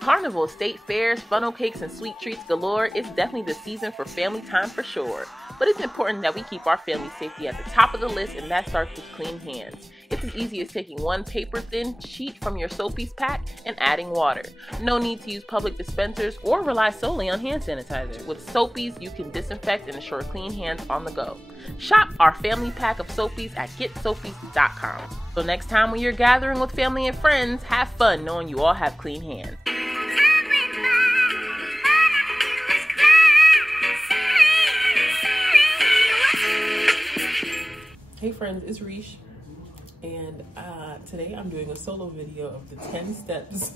Carnival, state fairs, funnel cakes, and sweet treats galore. It's definitely the season for family time for sure. But it's important that we keep our family safety at the top of the list, and that starts with clean hands. It's as easy as taking one paper-thin sheet from your Soapies pack and adding water. No need to use public dispensers or rely solely on hand sanitizer. With Soapies, you can disinfect and ensure clean hands on the go. Shop our family pack of Soapies at getsoapies.com. So next time when you're gathering with family and friends, have fun knowing you all have clean hands. Hey friends, it's Reseach, and today I'm doing a solo video of the 10 steps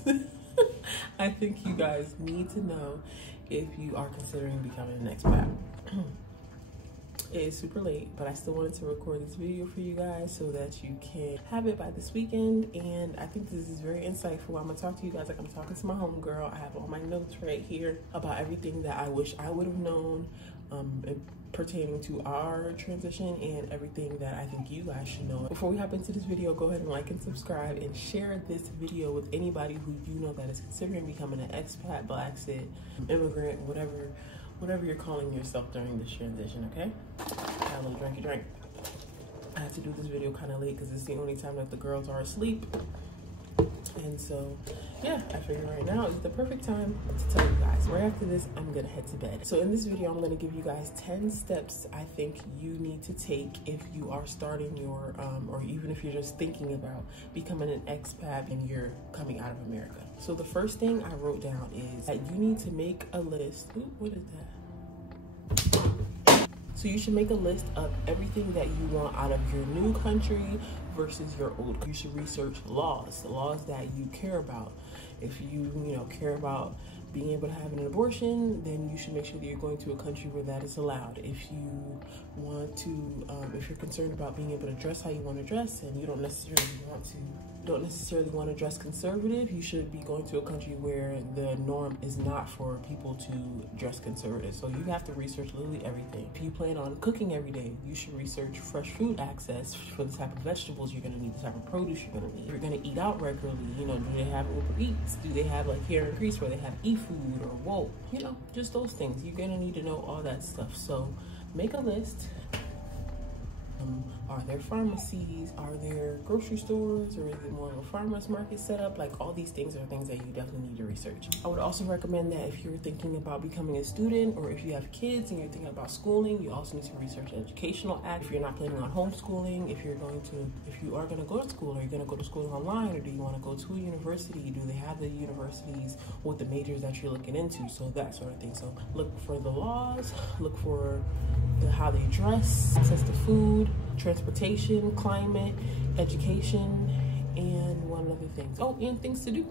I think you guys need to know if you are considering becoming an expat. It is super late, but I still wanted to record this video for you guys so that you can have it by this weekend, and I think this is very insightful. I'm gonna talk to you guys like I'm talking to my homegirl. I have all my notes right here about everything that I wish I would have known pertaining to our transition and everything that I think you guys should know. Before we hop into this video, go ahead and like and subscribe and share this video with anybody who you know that is considering becoming an expat, black cit, immigrant, whatever you're calling yourself during this transition, okay? Have a little drinky drink. I have to do this video kind of late because it's the only time that the girls are asleep. And so, yeah, I figure right now is the perfect time to tell you guys. Right after this, I'm gonna head to bed. So in this video, I'm gonna give you guys 10 steps I think you need to take if you are starting your, or even if you're just thinking about becoming an expat and you're coming out of America. So the first thing I wrote down is that you need to make a list. Ooh, what is that? So you should make a list of everything that you want out of your new country versus your old. You should research laws, the laws that you care about. If you care about being able to have an abortion, then you should make sure that you're going to a country where that is allowed. If you want to, if you're concerned about being able to dress how you want to dress and you don't necessarily want to dress conservative, you should be going to a country where the norm is not for people to dress conservative. So you have to research literally everything. If you plan on cooking every day, you should research fresh food access for the type of vegetables you're going to need, the type of produce you're going to need. If you're going to eat out regularly, do they have Uber Eats? Do they have like here in Greece where they have eFood or Wolt? Just those things. You're going to need to know all that stuff. So make a list. Are there pharmacies? Are there grocery stores? Or is it more of a farmer's market setup? Like, all these things are things that you definitely need to research. I would also recommend that if you're thinking about becoming a student, or if you have kids and you're thinking about schooling, you also need to research the Educational Act. If you're not planning on homeschooling, if you are going to go to school, are you going to go to school online, or do you want to go to a university? Do they have the universities with the majors that you're looking into? So that sort of thing. So look for the laws, look for how they dress, access to food, transportation, climate, education, and one other thing. Oh, and things to do.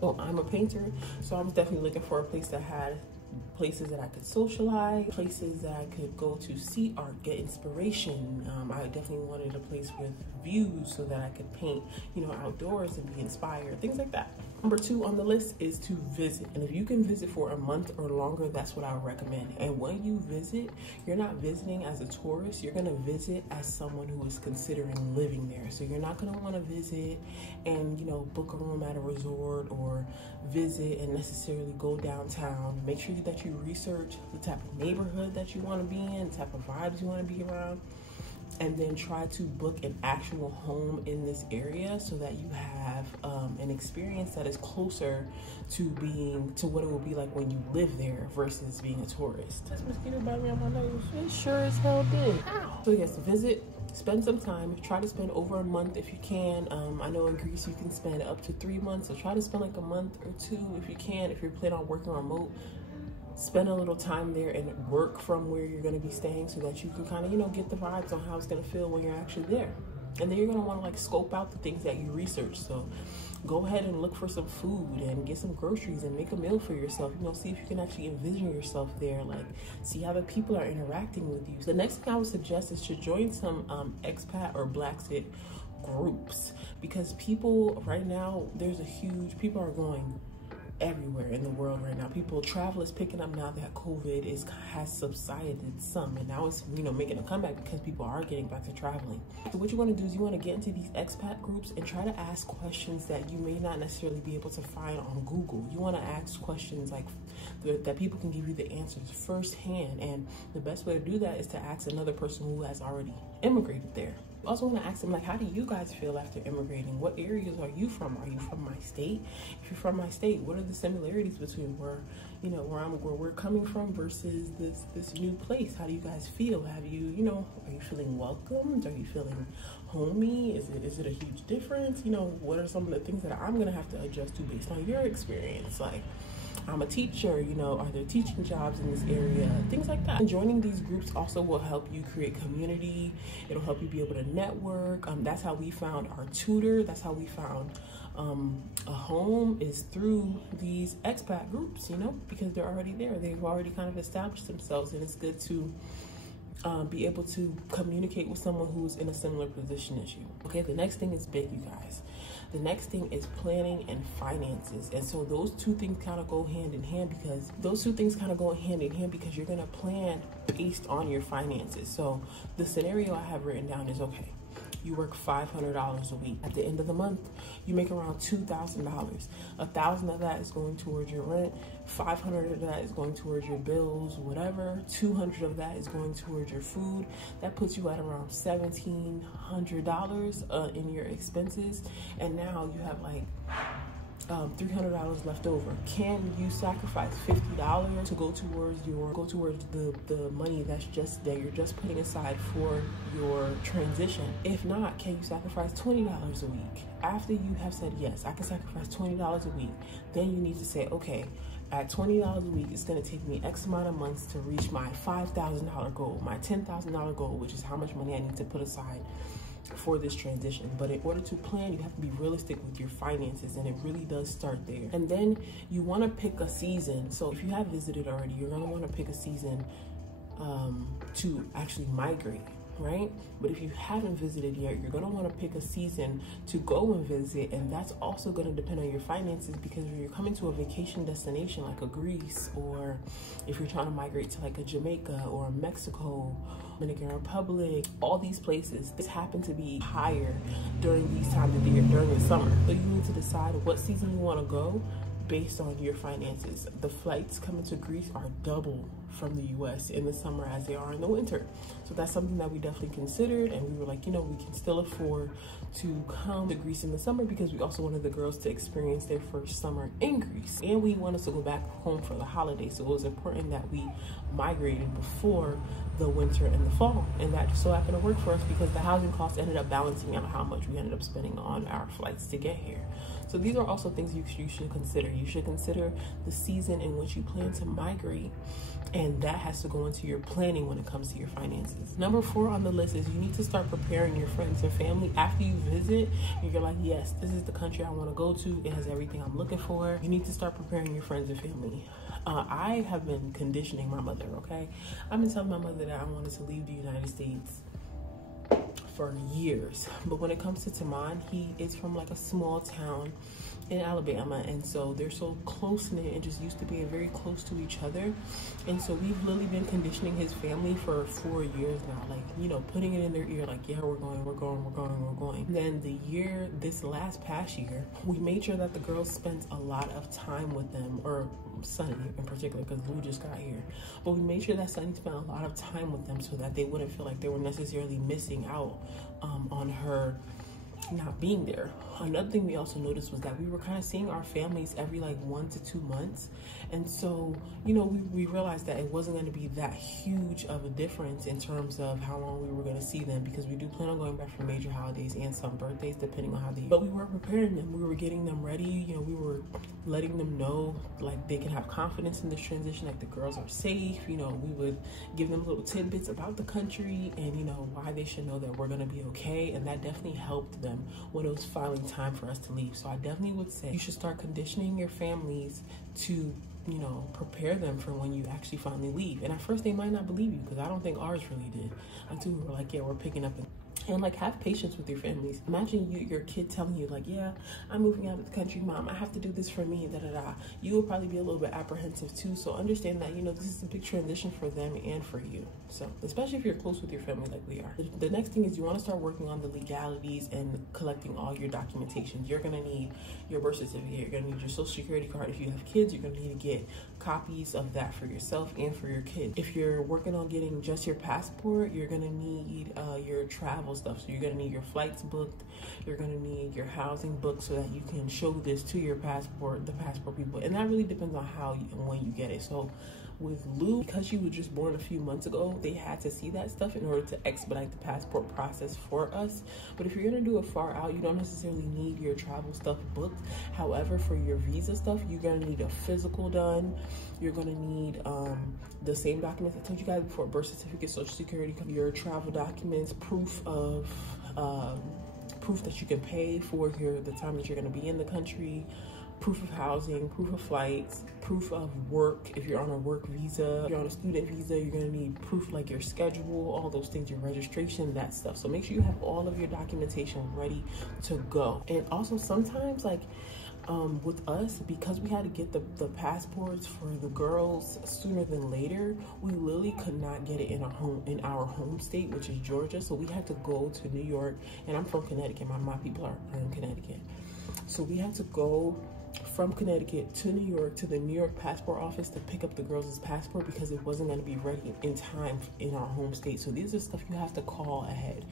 Oh, I'm a painter, so I was definitely looking for a place that had places that I could socialize, places that I could go to see art, get inspiration. I definitely wanted a place with views so that I could paint, outdoors and be inspired, things like that. Number 2 on the list is to visit. And if you can visit for a month or longer, that's what I would recommend. And when you visit, you're not visiting as a tourist, you're gonna visit as someone who is considering living there. So you're not gonna wanna visit and, book a room at a resort or visit and necessarily go downtown. Make sure that you research the type of neighborhood that you wanna be in, the type of vibes you wanna be around, and then try to book an actual home in this area so that you have an experience that is closer to what it will be like when you live there versus being a tourist. This mosquito bite me on my nose. It sure as hell did. Ow. So yes, visit, spend some time, try to spend over a month if you can. I know in Greece you can spend up to 3 months, so try to spend like a month or 2 if you can. If you're planning on working remote, spend a little time there and work from where you're going to be staying so that you can kind of, get the vibes on how it's going to feel when you're actually there. And then you're going to want to like scope out the things that you research. So go ahead and look for some food and get some groceries and make a meal for yourself. See if you can actually envision yourself there, like see how the people are interacting with you. So the next thing I would suggest is to join some expat or black cit groups, because people right now, people are going everywhere in the world right now. Travel is picking up now that COVID has subsided some, and now it's, you know, making a comeback because people are getting back to traveling. So what you want to do is you want to get into these expat groups and try to ask questions that you may not necessarily be able to find on Google. You want to ask questions like that people can give you the answers firsthand, and the best way to do that is to ask another person who has already immigrated there. You also want to ask them, like, how do you guys feel after immigrating? What areas are you from? Are you from my state? If you're from my state, what are the similarities between where we're coming from versus this new place? How do you guys feel? Have you, are you feeling welcomed? Are you feeling homey? Is it a huge difference? What are some of the things that I'm gonna have to adjust to based on your experience? Like, I'm a teacher, are there teaching jobs in this area? Things like that. And joining these groups also will help you create community. It'll help you be able to network. That's how we found our tutor. That's how we found a home, is through these expat groups, because they're already there. They've already kind of established themselves, and it's good to be able to communicate with someone who's in a similar position as you. Okay, the next thing is big, you guys. The next thing is planning and finances. And so those two things kind of go hand in hand because you're going to plan based on your finances. So the scenario I have written down is, okay, you work $500 a week. At the end of the month, you make around $2,000. $1,000 of that is going towards your rent. $500 of that is going towards your bills, whatever. $200 of that is going towards your food. That puts you at around $1,700 in your expenses. And now you have like $300 left over. Can you sacrifice $50 to go towards the money that you're just putting aside for your transition? If not, can you sacrifice $20 a week? After you have said, yes, I can sacrifice $20 a week, then you need to say, okay, at $20 a week, it's going to take me X amount of months to reach my $5,000 goal, my $10,000 goal, which is how much money I need to put aside for this transition. But in order to plan, you have to be realistic with your finances, and it really does start there. And then you want to pick a season. So if you have visited already, you're going to want to pick a season to actually migrate, right? But if you haven't visited yet, you're going to want to pick a season to go and visit, and that's also going to depend on your finances, because when you're coming to a vacation destination like a Greece, or if you're trying to migrate to like a Jamaica or Mexico, Dominican Republic, all these places, this happen to be higher during these times of the year, during the summer. So you need to decide what season you want to go based on your finances. The flights coming to Greece are double from the US in the summer as they are in the winter. So that's something that we definitely considered, and we were like, we can still afford to come to Greece in the summer because we also wanted the girls to experience their first summer in Greece. And we wanted to go back home for the holidays. So it was important that we migrated before the winter and the fall. And that just so happened to work for us because the housing costs ended up balancing out how much we ended up spending on our flights to get here. So these are also things you should consider. You should consider the season in which you plan to migrate, and that has to go into your planning when it comes to your finances. Number 4 on the list is you need to start preparing your friends and family after you visit. You're like, yes, this is the country I want to go to. It has everything I'm looking for. You need to start preparing your friends and family. I have been conditioning my mother, okay? I've been telling my mother that I wanted to leave the United States for years. But when it comes to Taman, he is from like a small town in Alabama, and so they're so close-knit and just used to being very close to each other. And so we've really been conditioning his family for 4 years now, like, putting it in their ear, like, yeah, we're going. Then this past year, we made sure that the girls spent a lot of time with them, or Sunny in particular, because Lou just got here. But we made sure that Sunny spent a lot of time with them so that they wouldn't feel like they were necessarily missing out on her not being there. Another thing we also noticed was that we were kind of seeing our families every like 1 to 2 months, and so we realized that it wasn't going to be that huge of a difference in terms of how long we were going to see them, because we do plan on going back for major holidays and some birthdays depending on how but we were preparing them. We were getting them ready. We were letting them know like they can have confidence in this transition, like the girls are safe. We would give them little tidbits about the country and why they should know that we're going to be okay, and that definitely helped them when it was finally time for us to leave. So I definitely would say you should start conditioning your families to prepare them for when you actually finally leave. And at first they might not believe you, because I don't think ours really did, until we were like, yeah, we're picking up. And like, have patience with your families. Imagine your kid telling you like, yeah, I'm moving out of the country, mom, I have to do this for me, da da da. You will probably be a little bit apprehensive too. So understand that, you know, this is a big transition for them and for you. So especially if you're close with your family like we are. The next thing is you want to start working on the legalities and collecting all your documentation. You're going to need your birth certificate. You're going to need your social security card. If you have kids, you're going to need to get copies of that for yourself and for your kid. If you're working on getting just your passport, you're going to need your travel stuff. So you're going to need your flights booked. You're going to need your housing booked so that you can show this to your passport, the passport people. And that really depends on how and when you get it. So with Lou, because she was just born a few months ago, they had to see that stuff in order to expedite the passport process for us. But if you're going to do it far out, you don't necessarily need your travel stuff booked. However, for your visa stuff, you're going to need a physical done. You're going to need the same documents I told you guys before: birth certificate, social security, your travel documents, proof that you can pay for the time that you're going to be in the country, proof of housing, proof of flights, proof of work. If you're on a work visa, if you're on a student visa, you're going to need proof like your schedule, all those things, your registration, that stuff. So make sure you have all of your documentation ready to go. And also sometimes, like with us, because we had to get the passports for the girls sooner than later, we literally could not get it in our home state, which is Georgia. So we had to go to New York, and I'm from Connecticut. My people are in Connecticut. So we had to go from Connecticut to New York to the New York passport office to pick up the girls' passport because it wasn't going to be ready in time in our home state. So these are stuff you have to call ahead.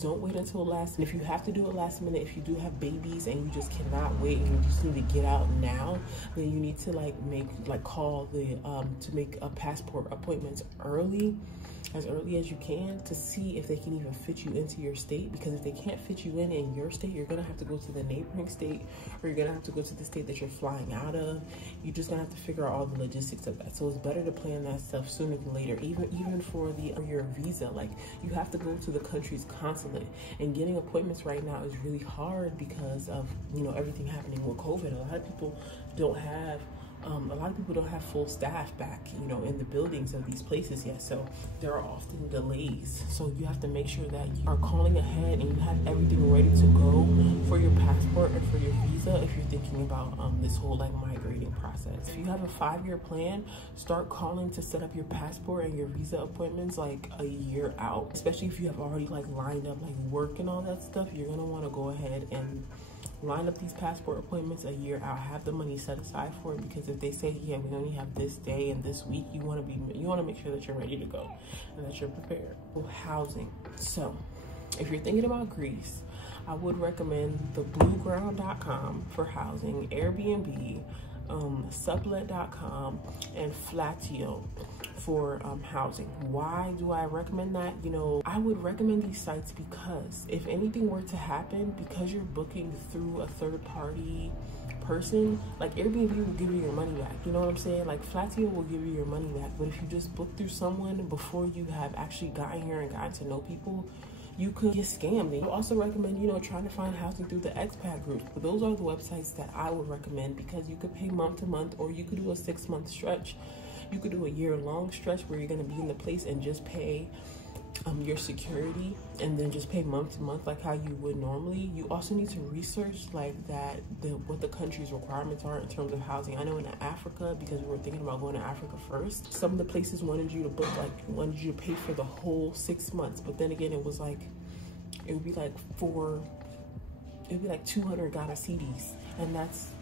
Don't wait until last minute. If you have to do it last minute, if you do have babies and you just cannot wait and you just need to get out now, then you need to call to make a passport appointments as early as you can, to see if they can even fit you into your state. Because if they can't fit you in your state, you're gonna have to go to the neighboring state, or you're gonna have to go to the state that you're flying out of. You're just gonna have to figure out all the logistics of that. So it's better to plan that stuff sooner than later. Even for your visa, like, you have to go to the country's consulate, and getting appointments right now is really hard because of, you know, everything happening with COVID. A lot of people don't have full staff back, you know, in the buildings of these places yet. So there are often delays. So you have to make sure that you are calling ahead and you have everything ready to go for your passport and for your visa if you're thinking about this whole like migrating process. If you have a 5-year plan, start calling to set up your passport and your visa appointments like a year out. Especially if you have already like lined up like work and all that stuff, you're gonna want to go ahead and line up these passport appointments a year out. Have the money set aside for it, because if they say, yeah, we only have this day and this week, you want to make sure that you're ready to go and that you're prepared. Housing. So if you're thinking about Greece, I would recommend the blueground.com for housing, Airbnb, sublet.com, and Flatio for housing. Why do I recommend that? You know, I would recommend these sites because if anything were to happen, because you're booking through a third party person, like Airbnb will give you your money back, you know what I'm saying? Like Flatio will give you your money back. But if you just book through someone before you have actually gotten here and gotten to know people, you could get scammed. And I also recommend, you know, trying to find housing through the expat group. But those are the websites that I would recommend, because you could pay month to month, or you could do a 6-month stretch. You could do a year-long stretch where you're going to be in the place and just pay your security, and then just pay month to month like how you would normally. You also need to research like that, what the country's requirements are in terms of housing. I know in Africa, because we were thinking about going to Africa first, some of the places wanted you to pay for the whole 6 months, but then again, it would be like 200 Ghana cedis, and that's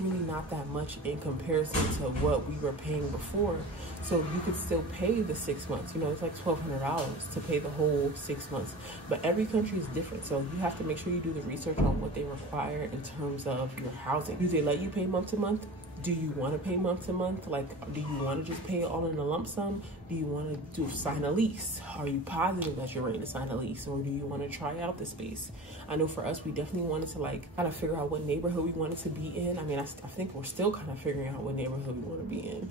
really not that much in comparison to what we were paying before. So you could still pay the 6 months. You know, it's like $1,200 to pay the whole 6 months. But every country is different. So you have to make sure you do the research on what they require in terms of your housing. Do they let you pay month to month? Do you want to pay month to month? Like, do you want to just pay it all in a lump sum? Do you want to sign a lease? Are you positive that you're ready to sign a lease? Or do you want to try out the space? I know for us, we definitely wanted to like kind of figure out what neighborhood we wanted to be in. I mean, I think we're still kind of figuring out what neighborhood we want to be in.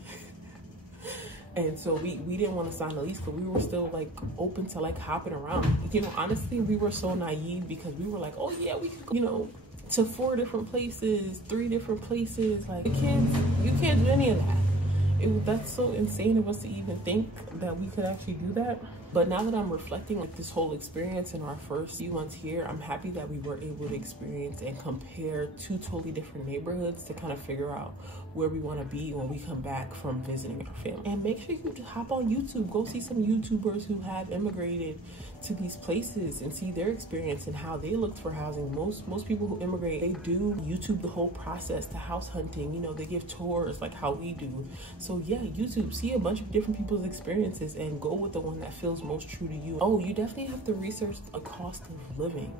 And so we didn't want to sign a lease, but we were still like open to like hopping around. You know, honestly, we were so naive because we were like, oh yeah, we could go, you know, to 4 different places, 3 different places. Like, the kids, you can't do any of that. That's so insane of us to even think that we could actually do that. But now that I'm reflecting on this whole experience in our first few months here, I'm happy that we were able to experience and compare two totally different neighborhoods to kind of figure out where we want to be when we come back from visiting our family. And make sure you hop on YouTube, go see some YouTubers who have immigrated to these places and see their experience and how they looked for housing. Most people who immigrate, they do YouTube the whole process, the house hunting, you know, they give tours like how we do. So yeah, YouTube, see a bunch of different people's experiences and go with the one that feels most true to you. Oh, you definitely have to research a cost of living.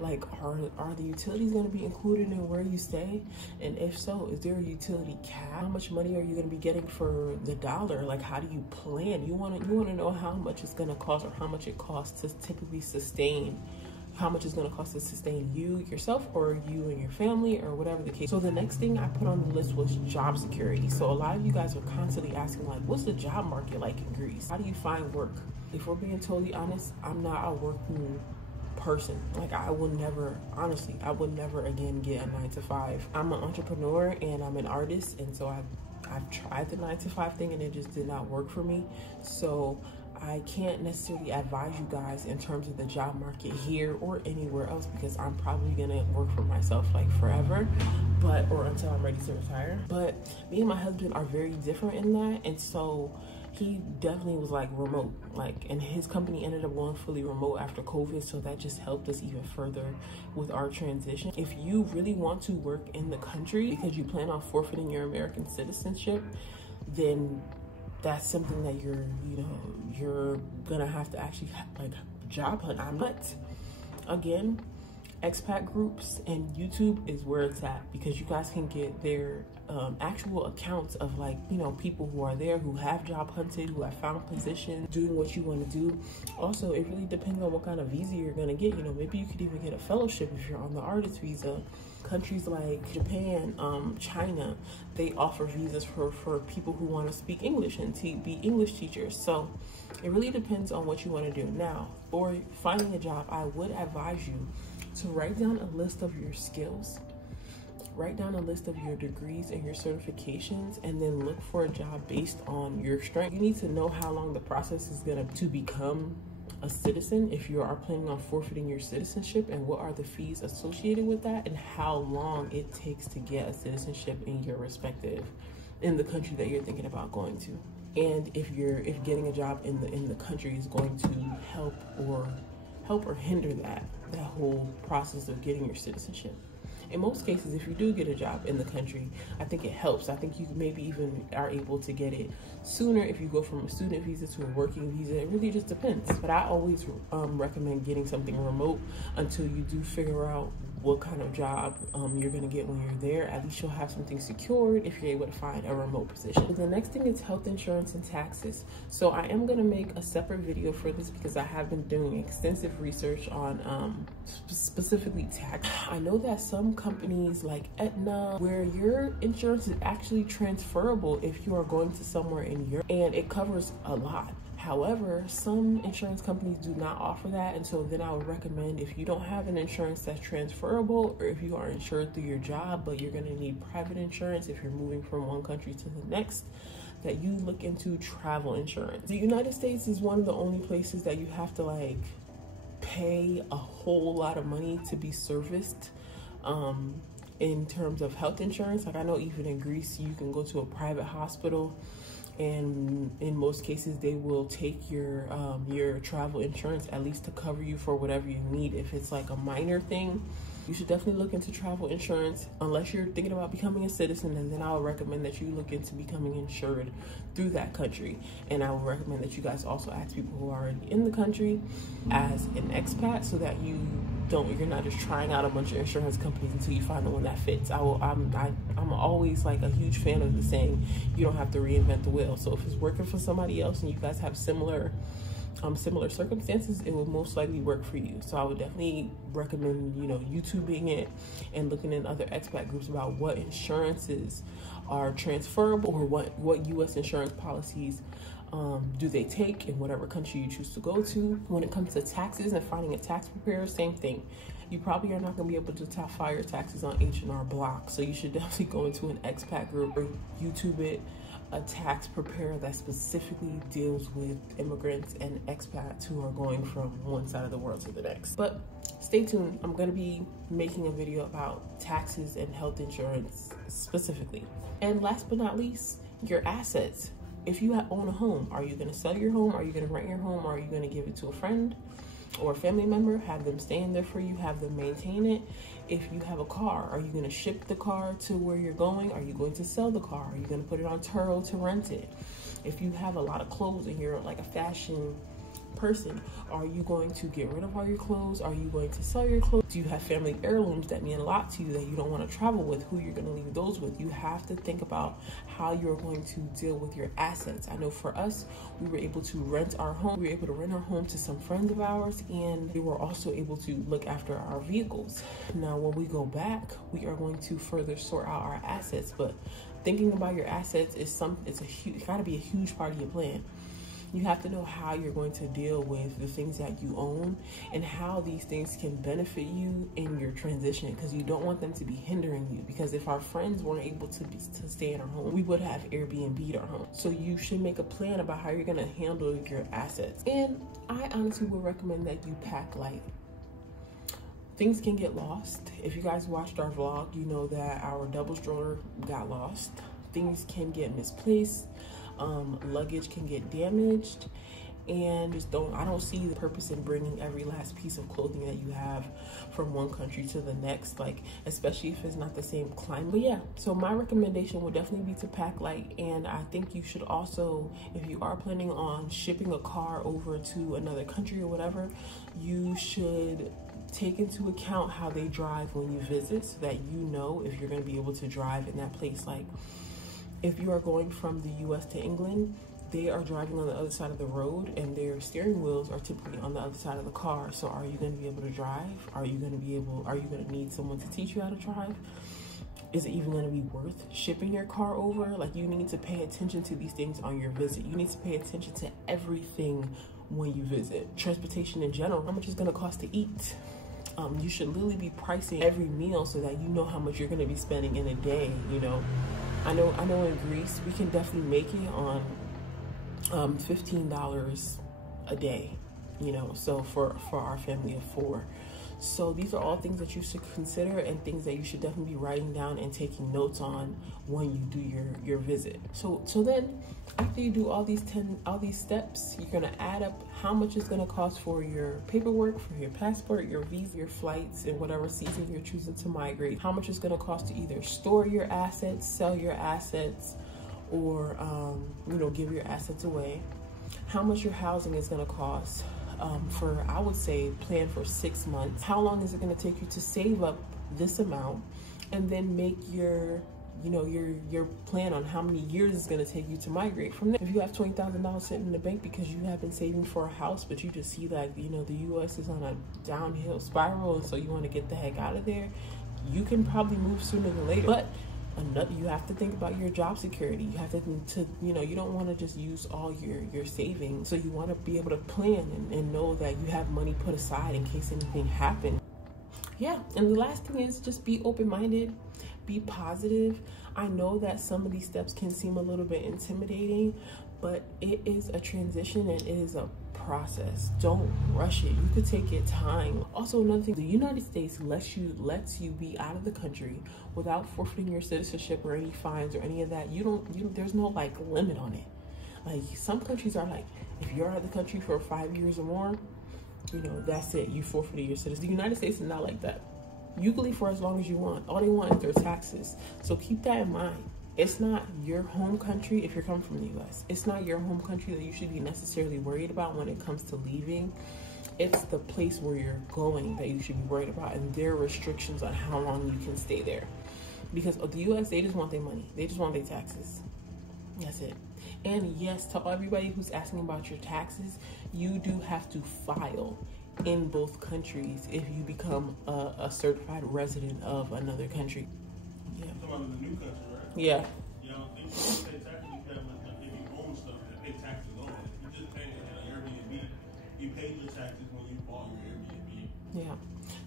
Like, are the utilities going to be included in where you stay? And if so, is there a utility cap? How much money are you going to be getting for the dollar? Like, how do you plan? You want to know how much it's going to cost, or how much it costs to typically sustain, how much it's going to cost to sustain you, yourself, or you and your family, or whatever the case. So the next thing I put on the list was job security. So a lot of you guys are constantly asking, like, what's the job market like in Greece? How do you find work? If we're being totally honest, I'm not a working person. Like, I will never, honestly, I would never again get a 9-to-5. I'm an entrepreneur and I'm an artist, and so I've tried the 9-to-5 thing and it just did not work for me. So I can't necessarily advise you guys in terms of the job market here or anywhere else, because I'm probably gonna work for myself like forever, or until I'm ready to retire. But me and my husband are very different in that, and so he definitely was like remote, and his company ended up going fully remote after COVID, so that just helped us even further with our transition. If you really want to work in the country because you plan on forfeiting your American citizenship, then that's something that you're gonna have to actually like job hunt. But again, expat groups and YouTube is where it's at, because you guys can get their actual accounts of, like, you know, people who are there, who have job hunted, who have found positions, doing what you want to do. Also, it really depends on what kind of visa you're gonna get. You know, maybe you could even get a fellowship if you're on the artist visa. Countries like Japan, China, they offer visas for people who want to speak English and to be English teachers. So it really depends on what you want to do. Now, for finding a job, I would advise you to write down a list of your skills, write down a list of your degrees and your certifications, and then look for a job based on your strength. You need to know how long the process is to become a citizen, if you are planning on forfeiting your citizenship, and what are the fees associated with that, and how long it takes to get a citizenship in the country that you're thinking about going to. And if getting a job in the country is going to help or hinder that whole process of getting your citizenship. In most cases, if you do get a job in the country, I think it helps. I think you maybe even are able to get it sooner if you go from a student visa to a working visa. It really just depends. But I always recommend getting something remote until you do figure out what kind of job you're going to get when you're there. At least you'll have something secured if you're able to find a remote position. But the next thing is health insurance and taxes. So I am going to make a separate video for this, because I have been doing extensive research on specifically tax. I know that some companies like Aetna, where your insurance is actually transferable if you are going to somewhere in Europe, and it covers a lot. However, some insurance companies do not offer that, and so then I would recommend, if you don't have an insurance that's transferable, or if you are insured through your job but you're going to need private insurance if you're moving from one country to the next, that you look into travel insurance. The United States is one of the only places that you have to like pay a whole lot of money to be serviced in terms of health insurance. Like, I know even in Greece you can go to a private hospital, and in most cases they will take your travel insurance at least to cover you for whatever you need. If it's like a minor thing, you should definitely look into travel insurance, unless you're thinking about becoming a citizen, and then I would recommend that you look into becoming insured through that country. And I would recommend that you guys also ask people who are already in the country as an expat, so that you're not just trying out a bunch of insurance companies until you find the one that fits. I'm always like a huge fan of the saying, you don't have to reinvent the wheel. So if it's working for somebody else and you guys have similar circumstances, it will most likely work for you. So I would definitely recommend, YouTubing it and looking in other expat groups about what insurances are transferable, or what U.S. insurance policies do they take in whatever country you choose to go to. When it comes to taxes and finding a tax preparer, same thing. You probably are not going to be able to file your taxes on H&R Block, so you should definitely go into an expat group or YouTube it. a tax preparer that specifically deals with immigrants and expats who are going from one side of the world to the next. But stay tuned. I'm going to be making a video about taxes and health insurance specifically. And last but not least, your assets. If you own a home, are you going to sell your home? Are you going to rent your home? Are you going to give it to a friend or a family member, have them stay in there for you, have them maintain it? If you have a car, are you going to ship the car to where you're going? Are you going to sell the car? Are you going to put it on Turo to rent it? If you have a lot of clothes and you're like a fashion person, are you going to get rid of all your clothes? Are you going to sell your clothes? Do you have family heirlooms that mean a lot to you that you don't want to travel with? Who you're going to leave those with? You have to think about how you're going to deal with your assets. I know for us, we were able to rent our home. We were able to rent our home to some friends of ours, and we were also able to look after our vehicles. Now, when we go back, we are going to further sort out our assets, but thinking about your assets is it's got to be a huge part of your plan. You have to know how you're going to deal with the things that you own and how these things can benefit you in your transition, because you don't want them to be hindering you. Because if our friends weren't able to stay in our home, we would have Airbnb'd our home. So you should make a plan about how you're going to handle your assets. And I honestly would recommend that you pack light. Things can get lost. If you guys watched our vlog, you know that our double stroller got lost. Things can get misplaced. Luggage can get damaged, and I don't see the purpose in bringing every last piece of clothing that you have from one country to the next, like especially if it's not the same climate. But yeah, so my recommendation would definitely be to pack light. And I think you should also, if you are planning on shipping a car over to another country or whatever, you should take into account how they drive when you visit, so that you know if you're going to be able to drive in that place. Like, if you are going from the US to England, they are driving on the other side of the road and their steering wheels are typically on the other side of the car. So are you going to be able to drive? Are you going to need someone to teach you how to drive? Is it even going to be worth shipping your car over? Like, you need to pay attention to these things on your visit. You need to pay attention to everything when you visit. Transportation in general, how much it's going to cost to eat? You should literally be pricing every meal so that you know how much you're going to be spending in a day, you know. I know in Greece, we can definitely make it on $15 a day, you know, so for our family of 4. So these are all things that you should consider and things that you should definitely be writing down and taking notes on when you do your visit. So then after you do all these steps, you're gonna add up how much it's gonna cost for your paperwork, for your passport, your visa, your flights, and whatever season you're choosing to migrate. How much it's gonna cost to either store your assets, sell your assets, or you know, give your assets away. How much your housing is gonna cost. For, I would say, plan for 6 months. How long is it going to take you to save up this amount, and then make your plan on how many years it's going to take you to migrate from there. If you have $20,000 sitting in the bank because you have been saving for a house, but you just see that, you know, the U.S. is on a downhill spiral, and so you want to get the heck out of there, you can probably move sooner than later. But you have to think about your job security. You have to you know, you don't want to just use all your savings. So you want to be able to plan and know that you have money put aside in case anything happens. Yeah, and the last thing is just be open-minded, be positive. I know that some of these steps can seem a little bit intimidating, but it is a transition and it is a process. Don't rush it. You could take your time. Also, another thing, the United States lets you be out of the country without forfeiting your citizenship or any fines or any of that. There's no like limit on it. Like, some countries are like, if you're out of the country for 5 years or more, you know, that's it, you forfeited your citizenship. The United States is not like that. You can leave for as long as you want. All they want is their taxes. So keep that in mind. It's not your home country if you're coming from the U.S. It's not your home country that you should be necessarily worried about when it comes to leaving. It's the place where you're going that you should be worried about, and their restrictions on how long you can stay there. Because the U.S., they just want their money. They just want their taxes. That's it. And yes, to everybody who's asking about your taxes, you do have to file in both countries if you become a certified resident of another country. Yeah. You're talking about the new country, right? Yeah. Yeah, I don't think you pay taxes. You pay like if you own stuff, you pay taxes on it. If you just pay it in an Airbnb, you paid your taxes when you bought your Airbnb. Yeah.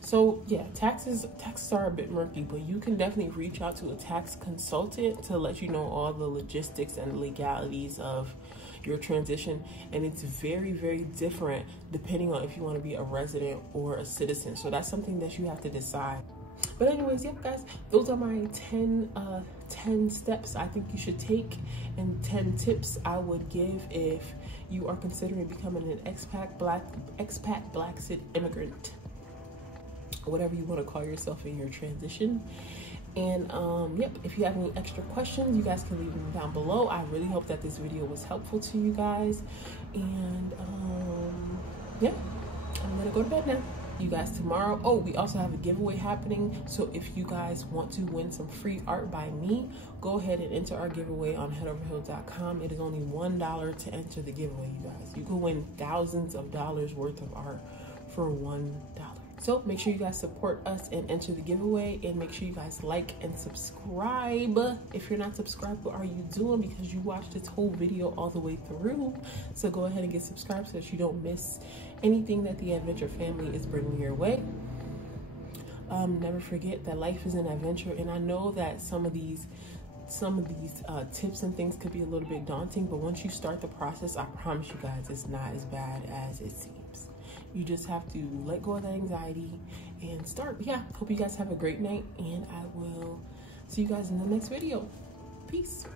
So yeah, taxes are a bit murky, but you can definitely reach out to a tax consultant to let you know all the logistics and legalities of your transition. And it's very, very different depending on if you want to be a resident or a citizen. So that's something that you have to decide. But anyways, yep guys, those are my 10 steps I think you should take, and 10 tips I would give if you are considering becoming an expat, black immigrant, whatever you want to call yourself in your transition. And yep, if you have any extra questions, you guys can leave them down below. I really hope that this video was helpful to you guys. And yeah, I'm gonna go to bed now. You guys, tomorrow, oh, we also have a giveaway happening. So if you guys want to win some free art by me, go ahead and enter our giveaway on headoverhill.com. It is only $1 to enter the giveaway, you guys. You can win thousands of dollars worth of art for $1. So make sure you guys support us and enter the giveaway, and make sure you guys like and subscribe. If you're not subscribed, what are you doing? Because you watched this whole video all the way through. So go ahead and get subscribed so that you don't miss anything that the Adventure family is bringing your way. Never forget that life is an adventure, and I know that some of these tips and things could be a little bit daunting, but once you start the process, I promise you guys, it's not as bad as it seems. You just have to let go of that anxiety and start. Yeah, hope you guys have a great night, and I will see you guys in the next video. Peace.